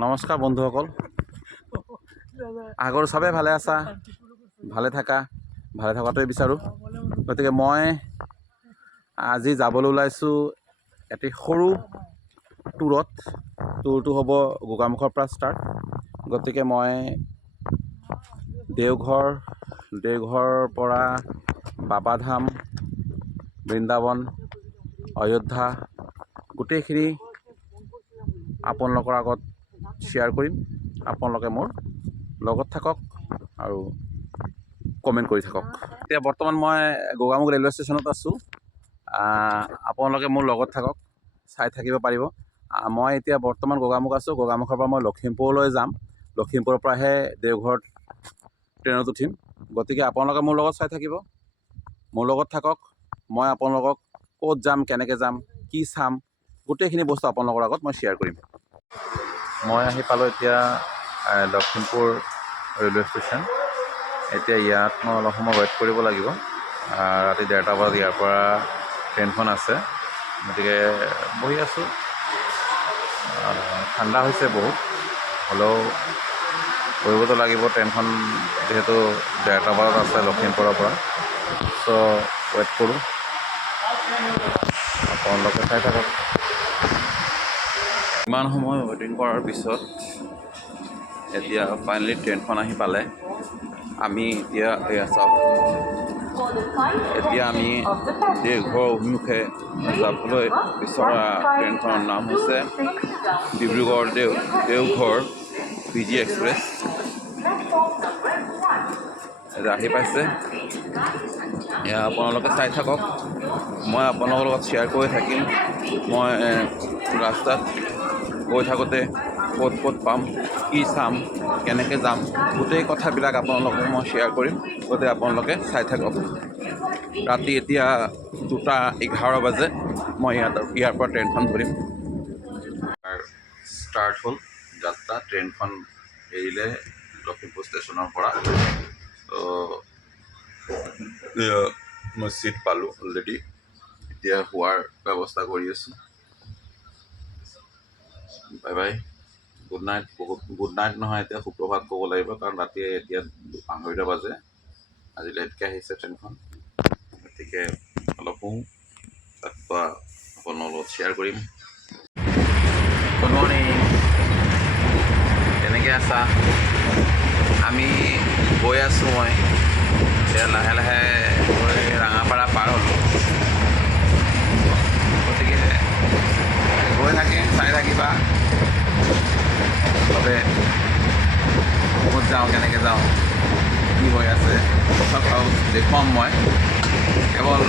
নমস্কাৰ বন্ধুসকল, আগৰ চবে ভালে আছা, ভালে থকাটোৱে বিচাৰোঁ। গতিকে মই আজি যাবলৈ ওলাইছোঁ এটি সৰু টুৰটো হ'ব গোগামুখৰ পৰা ষ্টাৰ্ট। গতিকে মই দেওঘৰৰ পৰা বাবাধাম, বৃন্দাবন, অযোধ্যা গোটেইখিনি আপোনালোকৰ আগত শ্বেয়াৰ কৰিম। আপোনালোকে মোৰ লগত থাকক আৰু কমেণ্ট কৰি থাকক। এতিয়া বৰ্তমান মই গোগামুখ ৰেলৱে ষ্টেচনত আছোঁ। আপোনালোকে মোৰ লগত থাকক, চাই থাকিব পাৰিব। মই এতিয়া বৰ্তমান গোগামুখ আছোঁ। গোগামুখৰ পৰা মই লখিমপুৰলৈ যাম। লখিমপুৰৰ পৰাহে দেওঘৰত ট্ৰেইনত উঠিম। গতিকে আপোনালোকে মোৰ লগত চাই থাকিব, মোৰ লগত থাকক। মই আপোনালোকক ক'ত যাম, কেনেকৈ যাম, কি চাম, গোটেইখিনি বস্তু আপোনালোকৰ আগত মই শ্বেয়াৰ কৰিম। মই আহি পালোঁ এতিয়া লখিমপুৰ ৰেলৱে ষ্টেচন। এতিয়া ইয়াত মই অলপ সময় ৱেইট কৰিব লাগিব। ৰাতি 1:30 বজাত ইয়াৰ পৰা ট্ৰেইনখন আছে। গতিকে বহি আছোঁ। ঠাণ্ডা হৈছে বহুত, হ'লেও কৰিবতো লাগিব। ট্ৰেইনখন যিহেতু 1:30 বজাত আছে লখিমপুৰৰ পৰা, চ' ৱেইট কৰোঁ। আপোনালোকে চাই থাকক। ইমান সময় ৱেইটিং কৰাৰ পিছত এতিয়া ফাইনেলি ট্ৰেইনখন আহি পালে। আমি এতিয়া এতিয়া আমি দেওঘৰ অভিমুখে যাবলৈ বিচৰা ট্ৰেইনখনৰ নাম হৈছে ডিব্ৰুগড় দেওঘৰ PG এক্সপ্ৰেছ। আহি পাইছে। এয়া আপোনালোকে চাই থাকক, মই আপোনালোকৰ লগত শ্বেয়াৰ কৰি থাকিম। মই ৰাস্তাত গৈ থাকোঁতে ক'ত ক'ত পাম, কি চাম, কেনেকৈ যাম, গোটেই কথাবিলাক আপোনালোকক মই শ্বেয়াৰ কৰিম। গতিকে আপোনালোকে চাই থাকক। ৰাতি এতিয়া 2:11 বাজে। মই ইয়াৰ পৰা ট্ৰেইনখন ধৰিম। ষ্টাৰ্ট হ'ল যাত্ৰা। ট্ৰেইনখন এৰিলে লখিমপুৰ ষ্টেচনৰ পৰা। মই ছিট পালোঁ অলৰেডি। এতিয়া শোৱাৰ ব্যৱস্থা কৰি আছোঁ। Bye bye, good night. Good night নহয়, এতিয়া সুপ্ৰভাত ক'ব লাগিব, কাৰণ ৰাতি এতিয়া 2:30 বাজে। আজি লেটকৈ আহিছে ট্ৰেইনখন। গতিকে অলপ শুওঁ, তাৰপৰা আপোনাৰ লগত শ্বেয়াৰ কৰিম। গুড মৰ্ণিং, কেনেকৈ আছা? আমি গৈ আছোঁ। মই এতিয়া লাহে লাহে গৈ ৰাঙাপাৰা পাৰ হ'লোঁ। গতিকে গৈ থাকিম, চাই থাকিবা চবে, ক'ত যাওঁ, কেনেকৈ যাওঁ, কি হৈ আছে, চব দেখুৱাম মই। কেৱল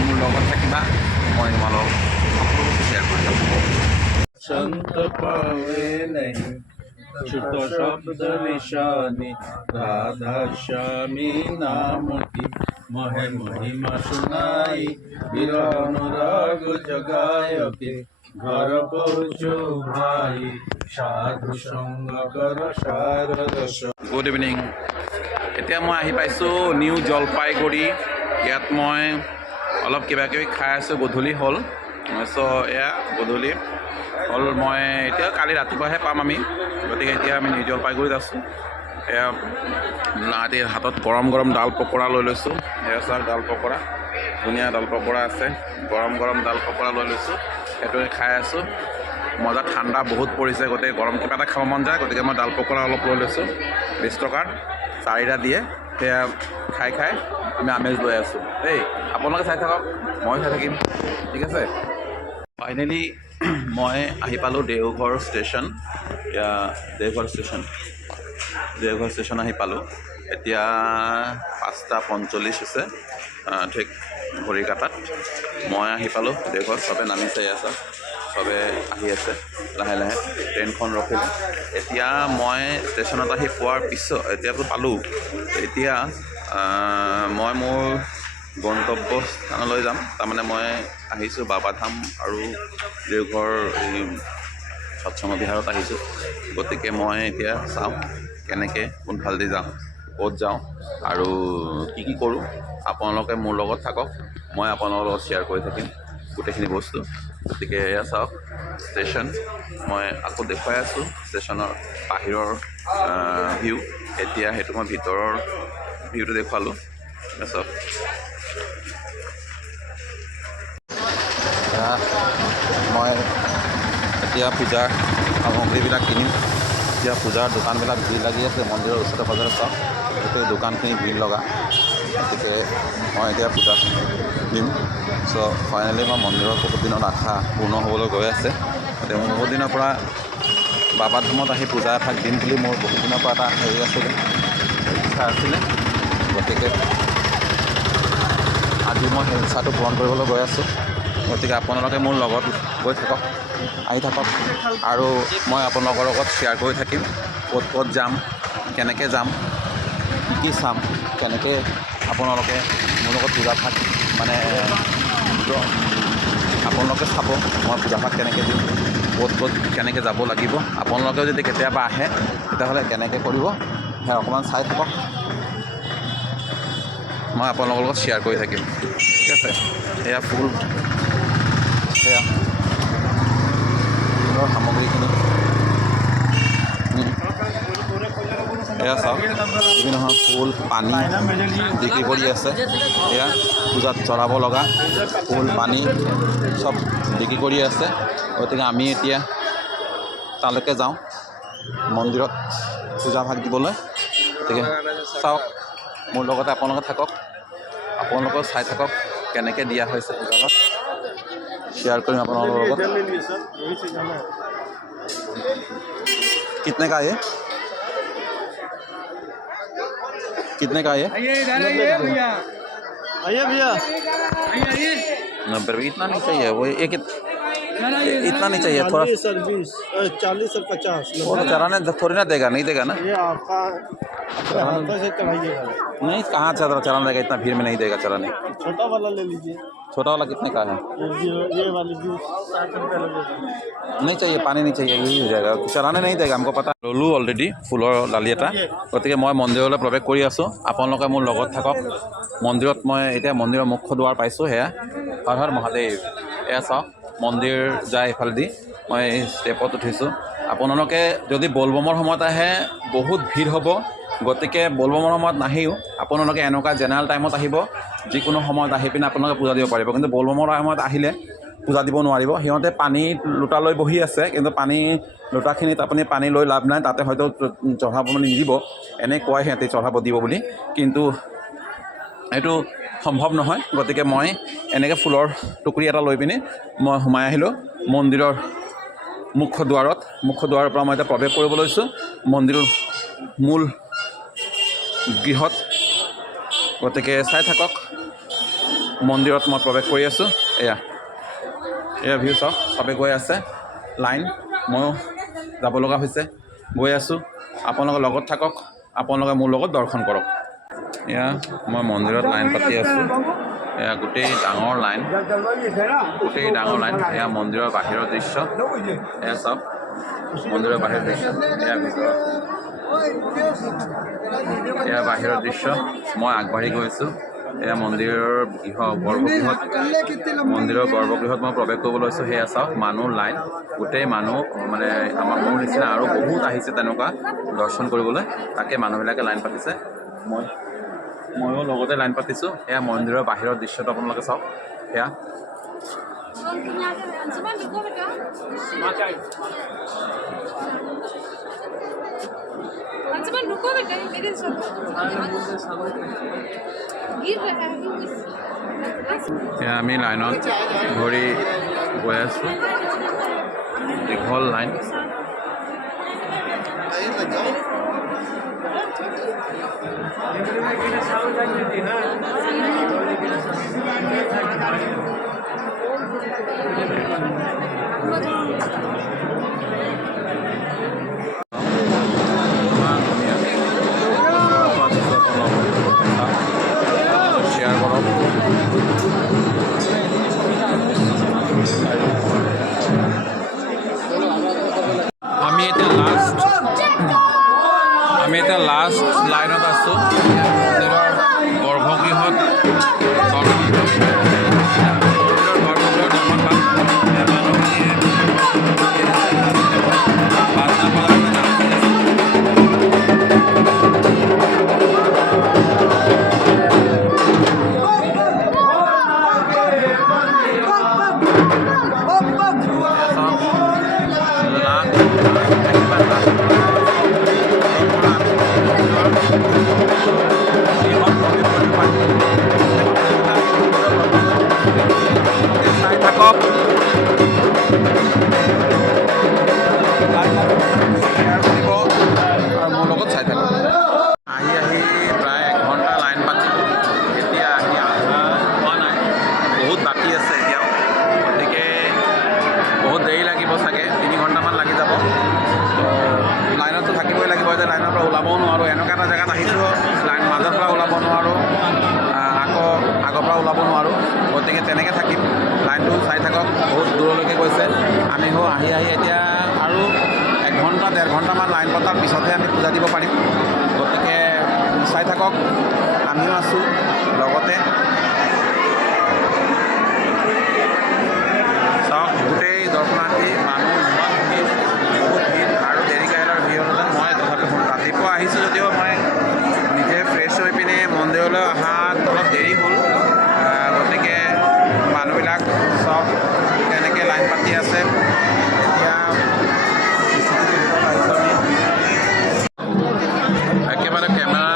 মোৰ লগত থাকিবা, মই তোমালোক সকলো শ্বেয়াৰ কৰি যাম। संत पावे नहीं छुट शब्द निशानी, राधा श्यामी नाम की महे महिमा सुनाई, विरह अनुराग जगाय के घर पहुँचो भाई, साधु संग कर शारद। Good evening. এতিয়া মই আহি পাইছোঁ নিউ জলপাইগুৰি। ইয়াত মই অলপ কিবা কিবি খাই আছোঁ। গধূলি হ'ল, চ' এয়া গধূলি হ'ল। মই এতিয়া কালি ৰাতিপুৱাহে পাম আমি। গতিকে এতিয়া আমি নিউ জলপাইগুৰিত আছোঁ। এয়া হাতত গৰম গৰম ডাল পকৰা লৈ লৈছোঁ। এয়া চাওক ডাল পকৰা, ধুনীয়া ডাল পকৰা আছে। গৰম গৰম ডাল পকৰা লৈ লৈছোঁ, সেইটোৱে খাই আছোঁ। মজা, ঠাণ্ডা বহুত পৰিছে, গতিকে গৰম কিবা এটা খাব মন যায়। গতিকে মই ডাল পকৰা অলপ লৈ লৈছোঁ। 20 টকাৰ 4টা দিয়ে। সেয়া খাই খাই আমি আমেজ লৈ আছোঁ। আপোনালোকে চাই থাকক, মই চাই থাকিম, ঠিক আছে। ফাইনেলি মই আহি পালোঁ দেওঘৰ ষ্টেচন। দেওঘৰ ষ্টেচন আহি পালোঁ। এতিয়া 5:45 হৈছে ঠিক ঘড়ী কাটাত। মই আহি পালোঁ দেওঘৰ। চবে নামিছে, আছে চবে আহি আছে লাহে লাহে। ট্ৰেইনখন ৰখিলে। এতিয়া মই ষ্টেচনত আহি পোৱাৰ পিছত এতিয়াতো পালোঁ। এতিয়া মই মোৰ গন্তব্য স্থানলৈ যাম। তাৰমানে মই আহিছোঁ বাবাধাম আৰু দেওঘৰ এই সৎসংগ বিহাৰত আহিছোঁ। গতিকে মই এতিয়া চাওঁ কেনেকৈ কোনফালেদি যাওঁ, ক'ত যাওঁ আৰু কি কি কৰোঁ। আপোনালোকে মোৰ লগত থাকক, মই আপোনালোকৰ লগত শ্বেয়াৰ কৰি থাকিম গোটেইখিনি বস্তু। গতিকে এয়া চাওক ষ্টেচন, মই আকৌ দেখুৱাই আছোঁ ষ্টেচনৰ বাহিৰৰ ভিউ। এতিয়া সেইটো মই ভিতৰৰ ভিউটো দেখুৱালোঁ। চাওক মই এতিয়া পূজাৰ সামগ্ৰীবিলাক কিনিম। এতিয়া পূজাৰ দোকানবিলাক ভিৰ লাগি আছে মন্দিৰৰ ওচৰে পাজৰে। চাওক গোটেই দোকানখিনি ভিৰ লগা। গতিকে মই এতিয়া পূজাত দিম। চ' ফাইনেলি মই মন্দিৰৰ বহুত দিনৰ আশা পূৰ্ণ হ'বলৈ গৈ আছে। গতিকে মই বহুত দিনৰ পৰা বাবা ধামত আহি পূজা এভাগ দিম বুলি মোৰ বহুত দিনৰ পৰা এটা হেৰি আছিলে, ইচ্ছা আছিলে। গতিকে আজি মই সেই ইচ্ছাটো পূৰণ কৰিবলৈ গৈ আছোঁ। গতিকে আপোনালোকে মোৰ লগত গৈ থাকক, আহি থাকক, আৰু মই আপোনালোকৰ লগত শ্বেয়াৰ কৰি থাকিম ক'ত ক'ত যাম, কেনেকৈ যাম, কি কি চাম, কেনেকৈ আপোনালোকে মোৰ লগত পূজাভাগ মানে আপোনালোকে চাব মই পূজাভাগ কেনেকৈ দিম, ক'ত ক'ত কেনেকৈ যাব লাগিব। আপোনালোকেও যদি কেতিয়াবা আহে তেতিয়াহ'লে কেনেকৈ কৰিব সেই অকণমান চাই থাকক, মই আপোনালোকৰ লগত শ্বেয়াৰ কৰি থাকিম। ঠিক আছে, এয়া ফুল, সেয়া ফুলৰ সামগ্ৰীখিনি। এয়া চাওক বিভিন্ন ধৰণৰ ফুল, পানী বিক্ৰী কৰি আছে। এয়া পূজাত জ্বলাব লগা ফুল, পানী চব বিক্ৰী কৰি আছে। গতিকে আমি এতিয়া তালৈকে যাওঁ মন্দিৰত পূজাভাগ দিবলৈ। গতিকে চাওক মোৰ লগতে আপোনালোকে থাকক, আপোনালোকেও চাই থাকক কেনেকৈ দিয়া হৈছে পূজাভাগ। শ্বেয়াৰ কৰিম আপোনালোকৰ লগত। कितने का है? कितने का है? आइए भैया, आइए भैया, 90 रुपये। इतना नहीं चाहिए वो, एक इतना नहीं चाहिए, थोड़ा 40 और 50। वो तो चलाने थोड़ी ना देगा, नहीं देगा ना। ये आपका हाथों से चढ़ाइएगा। नहीं, कहाँ चलाना देगा, इतना भीड़ में नहीं देगा चलाने। छोटा वाला ले लीजिए। छोटा वाला कितने का है? ये वाली 60 रुपये लगेगा। नहीं चाहिए, पानी नहीं चाहिए, यही हो जाएगा, चलाने नहीं देगा हमको पता। ললোঁ অলৰেডি ফুলৰ ডালি এটা। গতিকে মই মন্দিৰলৈ প্ৰৱেশ কৰি আছোঁ, আপোনালোকে মোৰ লগত থাকক। মন্দিৰত মই এতিয়া মন্দিৰৰ মুখ্য দুৱাৰ পাইছোঁ। সেয়া হৰ হৰ মহাদেৱ। এয়া চাওক মন্দিৰ যায় এইফালেদি, মই ষ্টেপত উঠিছোঁ। আপোনালোকে যদি বলবমৰ সময়ত আহে বহুত ভিৰ হ'ব। গতিকে বলবমৰ সময়ত নাহিও আপোনালোকে এনেকুৱা জেনেৰেল টাইমত আহিব, যিকোনো সময়ত আহি পিনে আপোনালোকে পূজা দিব পাৰিব। কিন্তু বলবমৰ সময়ত আহিলে পূজা দিব নোৱাৰিব। সিহঁতে পানী লোটা লৈ বহি আছে, কিন্তু পানী লোটাখিনিত আপুনি পানী লৈ লাভ নাই, তাতে হয়তো চঢ়াব নিদিব। এনেই কয় সিহঁতে চঢ়াব দিব বুলি, কিন্তু এইটো সম্ভৱ নহয়। গতিকে মই এনেকৈ ফুলৰ টুকুৰি এটা লৈ পিনি মই সোমাই আহিলোঁ মন্দিৰৰ মুখ্য দুৱাৰত। মুখ্য দুৱাৰৰ পৰা মই এতিয়া প্ৰৱেশ কৰিব লৈছোঁ মন্দিৰৰ মূল গৃহত। গতিকে চাই থাকক, মন্দিৰত মই প্ৰৱেশ কৰি আছোঁ। এয়া ভিউ চাওক, চবে গৈ আছে লাইন, ময়ো যাব লগা হৈছে, গৈ আছোঁ। আপোনালোকে লগত থাকক, আপোনালোকে মোৰ লগত দৰ্শন কৰক। এয়া মই মন্দিৰত লাইন পাতি আছোঁ। এয়া গোটেই ডাঙৰ লাইন, গোটেই ডাঙৰ লাইন। এয়া মন্দিৰৰ বাহিৰৰ দৃশ্য। এয়া চাওক মন্দিৰৰ বাহিৰৰ দৃশ্য, এয়া ভিতৰত, এয়া বাহিৰৰ দৃশ্য। মই আগবাঢ়ি গৈছোঁ। এয়া মন্দিৰৰ গৰ্ভগৃহত, মন্দিৰৰ গৰ্ভগৃহত মই প্ৰৱেশ কৰিব লৈছোঁ। সেয়া চাওক মানুহ লাইন, গোটেই মানুহ মানে আমাৰ মোৰ নিচিনা আৰু বহুত আহিছে তেনেকুৱা দৰ্শন কৰিবলৈ। তাকে মানুহবিলাকে লাইন পাতিছে, ময়ো লগতে লাইন পাতিছোঁ। এয়া মন্দিৰৰ বাহিৰৰ দৃশ্যটো আপোনালোকে চাওক। সেয়া अंशुमन रुको बेटा, मेरे साथ गिर रहा है। এতিয়া আমি লাইনত ঘূৰি গৈ আছোঁ, দীঘল লাইন। শ্বেয়াৰ কৰক। আমি এতিয়া লাষ্ট লাইনত আছোঁ মন্দিৰৰ গৰ্ভগৃহত। মন্দিৰৰ গৰ্ভগৃহত দৰ্শন 1.5 ঘণ্টামান লাইন পতাৰ পিছতহে আমি পূজা দিব পাৰিম গতিকে চাই থাকক আমিও আছোঁ লগতে চাওক গোটেই দৰ্শনাৰ্থী মানুহ ইমান ভিৰ বহুত ভিৰ আৰু দেৰিকৈ আহিলে ভিৰ হ'লে মই তথাপিও ৰাতিপুৱা আহিছোঁ যদিও মই নিজে ফ্ৰেছ হৈ পিনে মন্দিৰলৈ অহাত অলপ দেৰি হ'ল গতিকে মানুহবিলাক চব কেনেকৈ লাইন পাতি আছে এতিয়া একেবাৰে কেমেৰা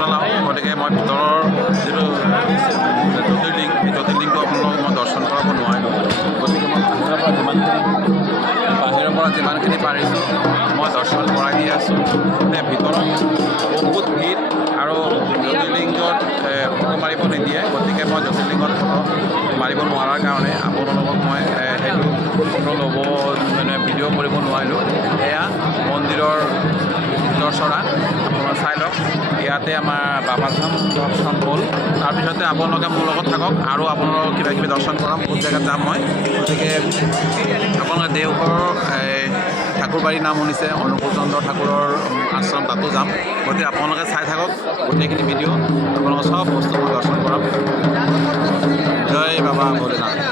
নলওঁ গতিকে মই ভিতৰৰ যিটো জ্যোতিৰ্লিংগ সেই জ্যোতিৰ্লিংগটো আপোনালোকক মই দৰ্শন কৰাব নোৱাৰিলোঁ গতিকে মই বাহিৰৰ পৰা যিমানখিনি পাৰিছোঁ মই দৰ্শন কৰাই দি আছোঁ ভিতৰত বহুত ভিৰ আৰু জ্যোতিৰ্লিংগত ফটো মাৰিব নিদিয়ে গতিকে মই জ্যোতিৰ্লিংগত ফটো মাৰিব নোৱাৰাৰ কাৰণে আপোনালোকক মই সেইটো ফটো ল'ব মানে ভিডিঅ' কৰিব নোৱাৰিলোঁ এয়া মন্দিৰৰ ভিতৰচৰা আপোনালোকে চাই লওক ইয়াতে আমাৰ বাবাধাম দৰ্শন হ'ল তাৰপিছতে আপোনালোকে মোৰ লগত থাকক আৰু আপোনালোকক কিবা কিবি দৰ্শন কৰাম বহুত জেগাত যাম মই গতিকে আপোনালোকে দেওঘৰৰ ঠাকুৰবাৰীৰ নাম শুনিছে অনুকূল চন্দ্ৰ ঠাকুৰৰ আশ্ৰম তাতো যাম গতিকে আপোনালোকে চাই থাকক গোটেইখিনি ভিডিঅ' আপোনালোকে চব বস্তু মই দৰ্শন কৰাম জয় বাবা ভোলেনাথ